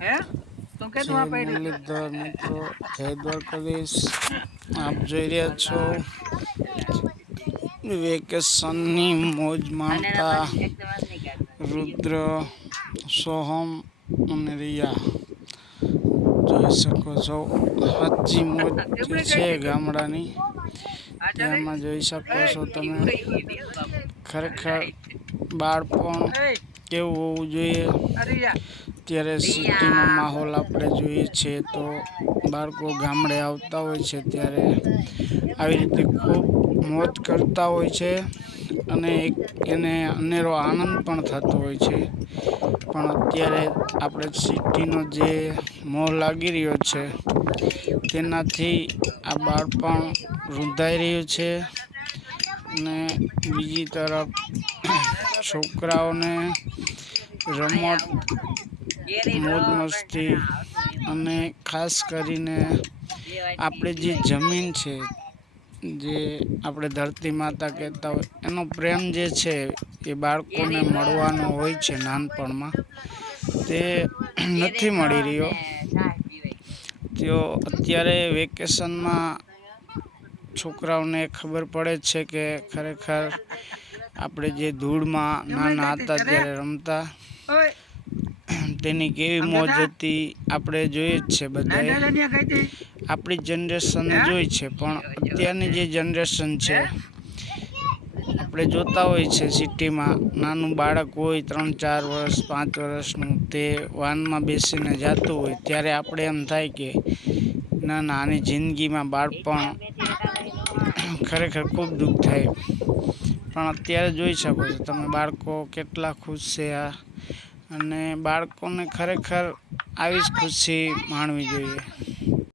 હે? તું કે તું જય આ મિત્રો જય દ્વારકાધીશ. આપ જોઈ રહ્યા છો વેકેશનની મોજ માણતા રુદ્ર સોહમ અને રિયા. જોઈ શકો છો સાચી મોજ છે ગામડાની ત્યાંમાં જોઈ શકો છો તમે. ખરેખર બાળપણ કેવું હોવું જોઈએ? ત્યારે સિટીનો માહોલ આપણે જોઈએ છીએ તો બાળકો ગામડે આવતા હોય છે ત્યારે આવી રીતે ખૂબ મોજ કરતા હોય છે અને એક એને અનેરો આનંદ પણ થતો હોય છે. પણ અત્યારે આપણે સિટીનો જે મોહ લાગી રહ્યો છે તેનાથી આ બાળપણ રૂંધાઈ રહ્યું છે અને બીજી તરફ છોકરાઓને રમત મોજ મસ્તી અને ખાસ કરીને આપણે જે જમીન છે જે આપણે ધરતી માતા કહેતા હોય એનો પ્રેમ જે છે એ બાળકોને મળવાનો હોય છે નાનપણમાં તે નથી મળી રહ્યો. તેઓ અત્યારે વેકેશનમાં છોકરાઓને ખબર પડે છે કે ખરેખર આપણે જે ધૂળમાં નાના હતા ત્યારે રમતા તેની કેવી મોજ હતી? આપણે જોઈએ જ છે બધાએ. આપણી જનરેશન જોઈ છે પણ અત્યારની જે જનરેશન છે આપણે જોતા હોય છે સિટીમાં નાનું બાળક હોય ત્રણ ચાર વર્ષ પાંચ વર્ષનું તે વાનમાં બેસીને જતું હોય ત્યારે આપણે એમ થાય કે ના ના આની જિંદગીમાં બાળપણ ખરેખર ખૂબ દુઃખ થાય. પણ અત્યારે જોઈ શકો છો તમે બાળકો કેટલા ખુશ છે આ અને બાળકોને ખરેખર આવી જ ખુશી માણવી જોઈએ.